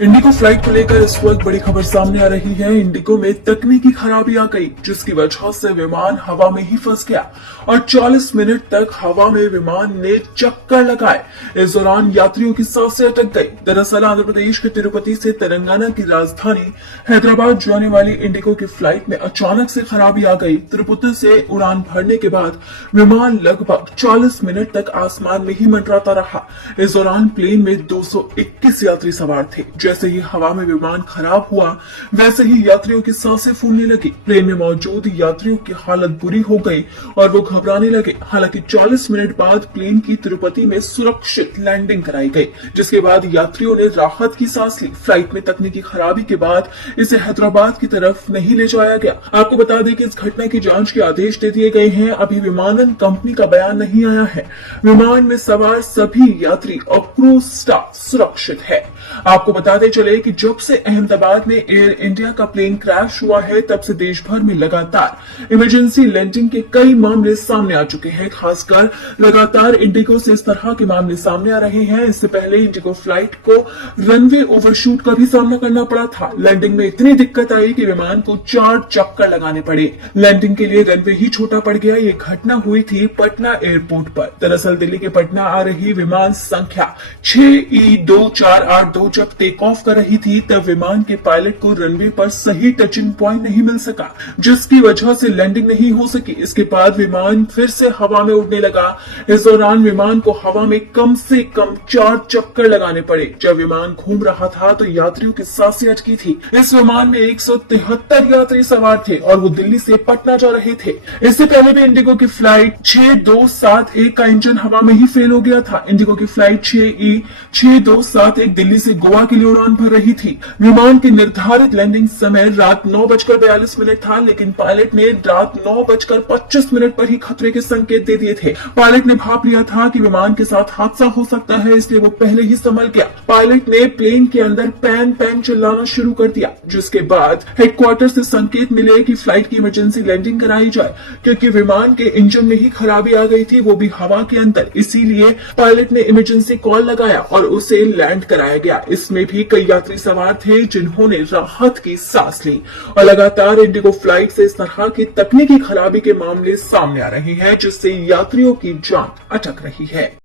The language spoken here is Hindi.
इंडिगो फ्लाइट को लेकर इस वक्त बड़ी खबर सामने आ रही है। इंडिगो में तकनीकी खराबी आ गई, जिसकी वजह से विमान हवा में ही फंस गया और 40 मिनट तक हवा में विमान ने चक्कर लगाए। इस दौरान यात्रियों की सांसें अटक गई। दरअसल आंध्र प्रदेश के तिरुपति से तेलंगाना की राजधानी हैदराबाद जाने वाली इंडिगो की फ्लाइट में अचानक से खराबी आ गई। तिरुपति से उड़ान भरने के बाद विमान लगभग 40 मिनट तक आसमान में ही मंडराता रहा। इस दौरान प्लेन में 221 यात्री सवार थे। जैसे ही हवा में विमान खराब हुआ, वैसे ही यात्रियों की सांसें फूलने लगी। प्लेन में मौजूद यात्रियों की हालत बुरी हो गई और वो घबराने लगे। हालांकि 40 मिनट बाद प्लेन की तिरुपति में सुरक्षित लैंडिंग कराई गई, जिसके बाद यात्रियों ने राहत की सांस ली। फ्लाइट में तकनीकी खराबी के बाद इसे हैदराबाद की तरफ नहीं ले जाया गया। आपको बता दें कि इस घटना की जांच के आदेश दे दिए गए हैं। अभी विमानन कंपनी का बयान नहीं आया है। विमान में सवार सभी यात्री और क्रू स्टाफ सुरक्षित है। आपको बताते चले कि जब से अहमदाबाद में एयर इंडिया का प्लेन क्रैश हुआ है, तब से देश भर में लगातार इमरजेंसी लैंडिंग के कई मामले सामने आ चुके हैं। खासकर लगातार इंडिगो से इस तरह के मामले सामने आ रहे हैं। इससे पहले इंडिगो फ्लाइट को रनवे ओवरशूट का भी सामना करना पड़ा था। लैंडिंग में इतनी दिक्कत आई कि विमान को 4 चक्कर लगाने पड़े। लैंडिंग के लिए रनवे ही छोटा पड़ गया। ये घटना हुई थी पटना एयरपोर्ट पर। दरअसल दिल्ली के पटना आ रही विमान संख्या 6E2482 जब टेक ऑफ कर रही थी, तब विमान के पायलट को रनवे पर सही टचिंग पॉइंट नहीं मिल सका, जिसकी वजह से लैंडिंग नहीं हो सकी। इसके बाद विमान फिर से हवा में उड़ने लगा। इस दौरान विमान को हवा में कम से कम 4 चक्कर लगाने पड़े। जब विमान घूम रहा था तो यात्रियों की सांसें अटकी थी। इस विमान में 173 यात्री सवार थे और वो दिल्ली से पटना जा रहे थे। इससे पहले भी इंडिगो की फ्लाइट 6271 का इंजन हवा में ही फेल हो गया था। इंडिगो की फ्लाइट 6E6271 दिल्ली से गोवा के लिए उड़ान भर रही थी। विमान के निर्धारित लैंडिंग समय रात 9:42 था, लेकिन पायलट ने रात 9:25 पर ही खतरे के संकेत दे दिए थे। पायलट ने भाप लिया था कि विमान के साथ हादसा हो सकता है, इसलिए वो पहले ही संभल गया। पायलट ने प्लेन के अंदर पैन पैन चिल्लाना शुरू कर दिया, जिसके बाद हेडक्वार्टर से संकेत मिले कि फ्लाइट की इमरजेंसी लैंडिंग कराई जाए, क्योंकि विमान के इंजन में ही खराबी आ गई थी, वो भी हवा के अंदर। इसीलिए पायलट ने इमरजेंसी कॉल लगाया और उसे लैंड कराया गया। इसमें भी कई यात्री सवार थे जिन्होंने राहत की सांस ली। और लगातार इंडिगो फ्लाइट से इस तरह की तकनीकी खराबी के मामले सामने आ रहे हैं, जिससे यात्रियों की जान अटक रही है।